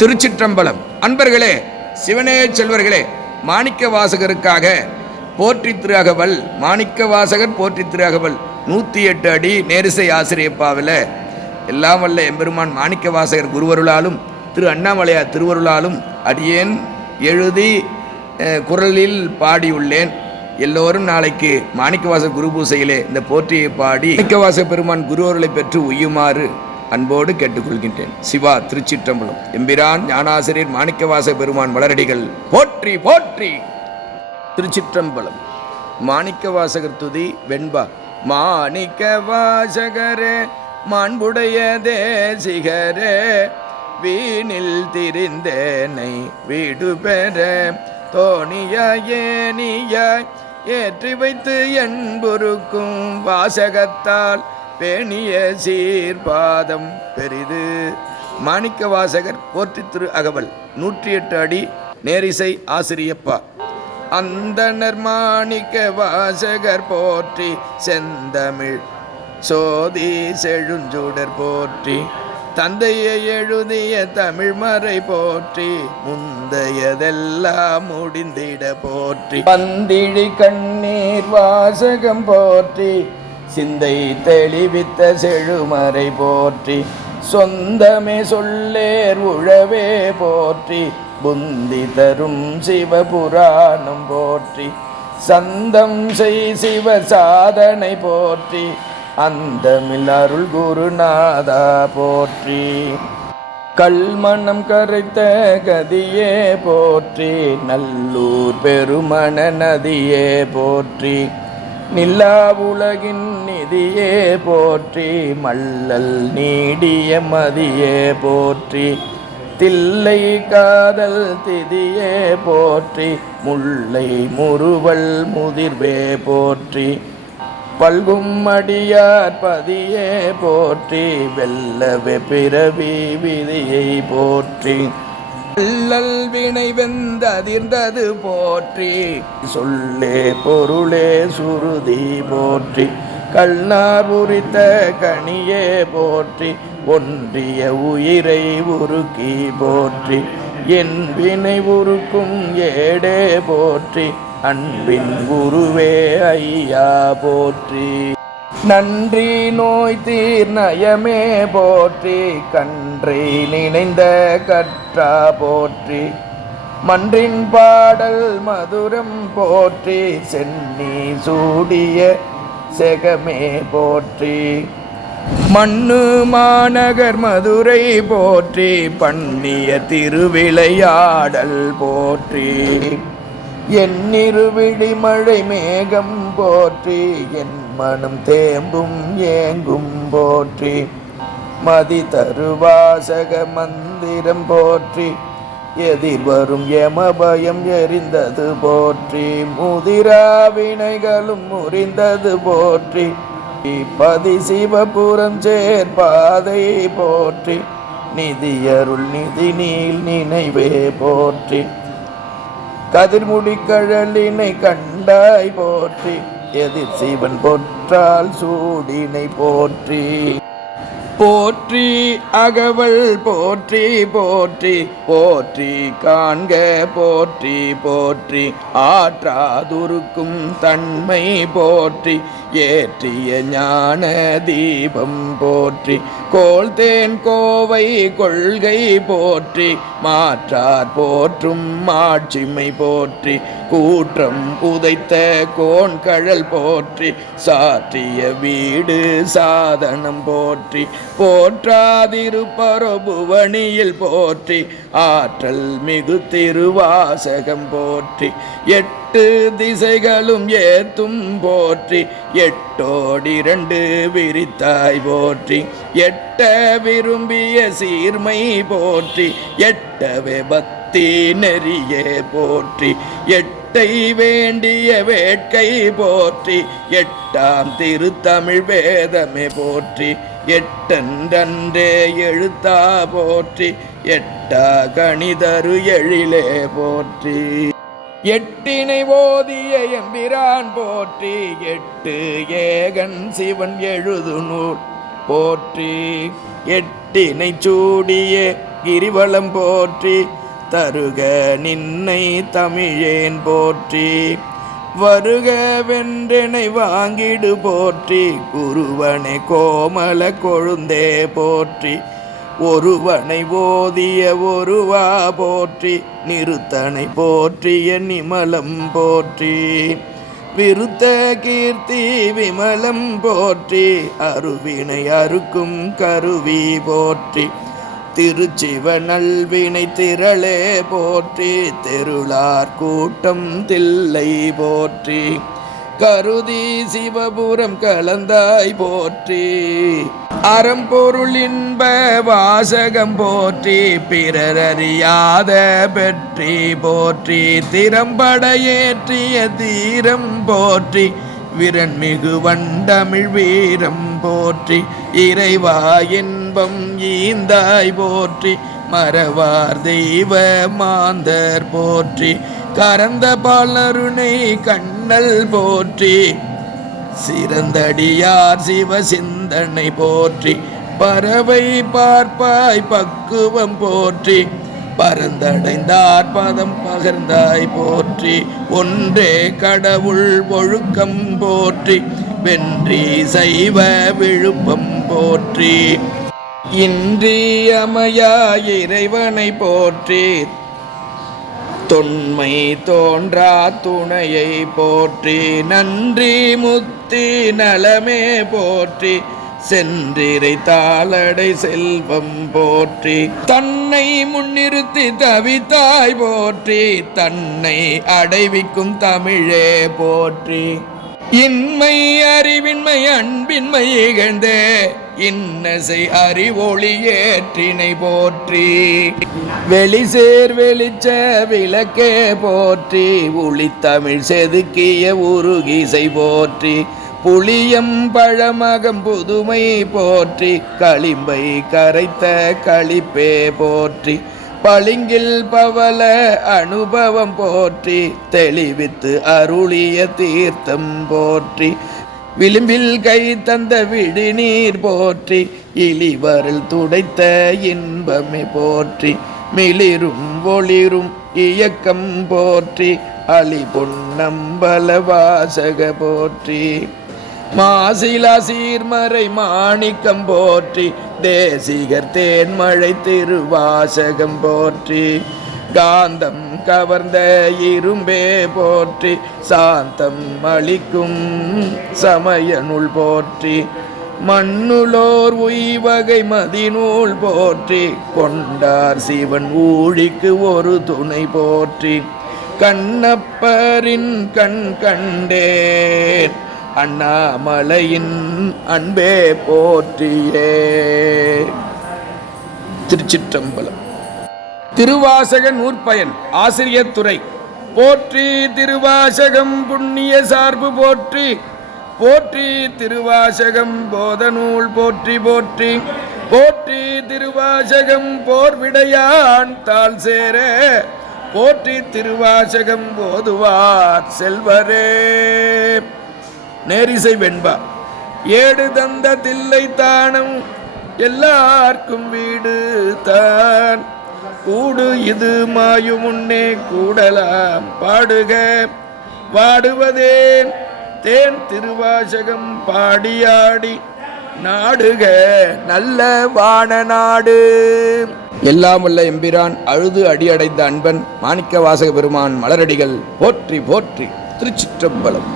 திருச்சிற்றம்பலம். அன்பர்களே சிவனே செல்வர்களே மாணிக்க வாசகருக்காக போற்றி திரு அகவல் மாணிக்க வாசகர் போற்றி திரு அகவல் நூற்றி எட்டு அடி நேரிசை ஆசிரியப்பாவில். எல்லாம் வல்ல எம்பெருமான் மாணிக்க வாசகர் குருவருளாலும் திரு அண்ணாமலையார் திருவருளாலும் அடியேன் எழுதி குரலில் பாடியுள்ளேன். எல்லோரும் நாளைக்கு மாணிக்கவாச குரு பூசையிலே இந்த போற்றியை பாடி மாணிக்கவாச பெருமான் குருவருளை பெற்று உய்யுமாறு அன்போடு கேட்டுக்கொள்கின்றேன். சிவா திருச்சிற்றம்பலம். எம்பிரான் ஞானாசிரியர் மாணிக்கவாச பெருமான் மலரடிகள். போற்றி போற்றி! திருச்சிற்றம்பலம். மாணிக்கவாசகர் துதி வெண்பா. மாணிக்க வாசகரே மாண்புடைய தேசிகரே வீணில் திரிந்தேனை வீடு பெற தோணியாய் ஏனியாய் ஏற்றி வைத்து என்பொருக்கும் வாசகத்தால் பேணிய சீர்பாதம் பெரிது. மாணிக்க வாசகர் போற்றி திரு அகவல். நூற்றி எட்டு அடி நேரிசை ஆசிரியப்பா. அந்த மாணிக்க வாசகர் போற்றி செந்தமிழ் சோதி செழுஞ்சூடர் போற்றி. தந்தையை எழுதிய தமிழ் மறை போற்றி. முந்தையதெல்லாம் முடிந்திட போற்றி. பந்திழி கண்ணீர் வாசகம் போற்றி. சிந்தை தெளிவித்த செழுமறை போற்றி சொந்தமே சொல்லேர் உழவே போற்றி புந்தி தரும் சிவபுராணம் போற்றி சந்தம் செய் சிவ சாதனை போற்றி அந்தமில் அருள் குருநாதா போற்றி. கல்மணம் கரைத்த கதியே போற்றி நல்லூர் பெருமண நதியே போற்றி நில்லா உலகின் நிதியே போற்றி மல்லல் நீடிய மதியே போற்றி. தில்லை காதல் திதியே போற்றி முல்லை முறுவல் முதிர்வே போற்றி. பல்கும் அடியார் பதியே போற்றி வெல்லவே பிறவி விதியை போற்றி. அல்லல் வினை வெந்ததிர்ந்தது போற்றி சொல்லே பொருளே சுருதி போற்றி. கல்லார் உரித்த கனியே போற்றி ஒன்றிய உயிரை உருக்கி போற்றி என் வினை உருக்கும் ஏடே போற்றி அன்பின் குருவே ஐயா போற்றி. நன்றி நோய் தீர் நயமே போற்றி கன்றி நினைந்த கற்றா போற்றி. மன்றின் பாடல் மதுரம் போற்றி சென்னி சூடிய செகமே போற்றி. மண்ணு மாநகர் மதுரை போற்றி. பண்ணிய திருவிளையாடல் போற்றி. எண்ணிருவிழி மழை மேகம் போற்றி. என் மனம் தேம்பும் ஏங்கும் போற்றி. மதி தருவாசக மந்திரம் போற்றி. எதிர் வரும் யமபயம் எரிந்தது போற்றி. முதிரா வினைகளும் முறிந்தது போற்றி. பதி சிவபுரம் சேர்பாதை போற்றி. நிதியருள் நிதி நீல் நினைவே போற்றி. கதிர்முடி கழலினை கண்டாய் போற்றி. எதிர் சிவன் பொற்றால் சூடினை போற்றி. போற்றி அகவல் போற்றி போற்றி போற்றி காண்க போற்றி போற்றி. ஆற்றாதுருக்கும் தன்மை போற்றி ஏற்றிய ஞான தீபம் போற்றி. கோல் தேன் கோவை கொள்கை போற்றி மாற்றார் போற்றும் மாட்சிமை போற்றி. கூற்றம் புதைத்த கோண்கழல் போற்றி சாற்றிய வீடு சாதனம் போற்றி. போற்றாதிருப்பரபுவணியில் போற்றி ஆற்றல் மிகு திருவாசகம் போற்றி எட்டு திசைகளும் ஏத்தும் போற்றி எட்டோடிரண்டு விரித்தாய் போற்றி எட்ட விரும்பிய சீர்மை போற்றி எட்டவே பக்தி நெறியே போற்றி எட்டை வேண்டிய வேட்கை போற்றி எட்டாம் திருத்தமிழ் வேதமே போற்றி எட்டன்றே எழுத்தா போற்றி எட்டா கணிதரு எழிலே போற்றி. எட்டினை ஓதிய எம்பிரான் போற்றி எட்டு ஏகன் சிவன் எழுது நூல் போற்றி. எட்டினை சூடிய கிரிவலம் போற்றி தருக நின்னை தமிழேன் போற்றி. வருக வென்றனை வாங்கிடு போற்றி. குருவனை கோமல கொழுந்தே போற்றி. ஒருவனை ஓதிய ஒருவா போற்றி. நிறுத்தனை போற்றிய நிமலம் போற்றி. விருத்த கீர்த்தி விமலம் போற்றி. அருவினை அறுக்கும் கருவி போற்றி. திருச்சிவநல்வினை திரளே போற்றி தெருளார் கூட்டம் தில்லை போற்றி. கருதி சிவபுரம் கலந்தாய் போற்றி. அறம்பொருள் இன்ப வாசகம் போற்றி பிறரறியாத பெற்றி போற்றி. திறம்பட ஏற்றிய தீரம் போற்றி விரண்மிகு வண்டமிழ் வீரம் போற்றி. இறைவாயின் தெய்வம் ஈந்தாய் போற்றி மறவார் தெய்வ மாந்தர் போற்றி. கரந்த பாலருணை கண்ணல் போற்றி சிறந்தடியார் சிவ சிந்தனை போற்றி. பறவை பார்ப்பாய் பக்குவம் போற்றி பரந்தடைந்தார் பதம் பகர்ந்தாய் போற்றி. ஒன்றே கடவுள் ஒழுக்கம் போற்றி வென்றி சைவ விழுப்பம் போற்றி. இன்றியமையா இறைவனை போற்றி தொன்மை தோன்றா துணையை போற்றி நன்றி முத்தி நலமே போற்றி சென்றிரை தாளடை செல்வம் போற்றி தன்னை முன்னிறுத்தி தவித்தாய் போற்றி தன்னை அடைவிக்கும் தமிழே போற்றி இன்மை அறிவின்மை அன்பின்மை இகழ்ந்தே இன்னசை அறிவொளியேற்றினை போற்றி. வெளிசேர் வெளிச்ச விளக்கே போற்றி. ஒளித்தமிழ் செதுக்கிய உருகிசை போற்றி. புளியம் பழமகம் புதுமை போற்றி. களிம்பை கரைத்த களிப்பே போற்றி. பளிங்கில் பவல அனுபவம் போற்றி. தெளிவித்து அருளிய தீர்த்தம் போற்றி. விளிம்பில் கை தந்த விடுநீர் போற்றி இளிவரல் துடைத்த இன்பமே போற்றி. மிளிரும் ஒளிரும் இயக்கம் போற்றி அலி பொன்னம்பல வாசக போற்றி. மாசிலா சீர்மறை மாணிக்கம் போற்றி தேசிகர் தேன்மழை திருவாசகம் போற்றி. காந்தம் கவர்ந்த இரும்பே போற்றி சாந்தம் அளிக்கும் சமயனுள் போற்றி. மண்ணுளோர் உய்வகை மதிநூல் போற்றி. கொண்டார் சிவன் ஊழிக்கு ஒரு துணை போற்றி. கண்ணப்பரின் கண் கண்டேன் அண்ணாமலையின் அன்பே போற்றியே. திருச்சிற்றம்பலம். திருவாசக நூற்பயன் ஆசிரியர் துறை. போற்றி திருவாசகம் புண்ணிய சார்பு போற்றி. போற்றி திருவாசகம் போதநூல் போற்றி போற்றி. போற்றி திருவாசகம் போர் விடையான் தாள் சேர. போற்றி திருவாசகம் போதுவார் செல்வரே. நேரிசை வெண்பா. ஏடு தந்த தில்லை தானம் எல்லார்க்கும் வீடு தான். கூடு இது மாயு முன்னே கூடலாம். பாடுக வாடுவதேன் தேன் திருவாசகம் பாடியாடி நாடுக. நல்ல வான நாடு. எல்லாம் உள்ள எம்பிரான் அழுது அடியடைந்த அன்பன் மாணிக்க வாசக பெருமான் மலரடிகள் போற்றி போற்றி திருச்சிற்றம்பலம்.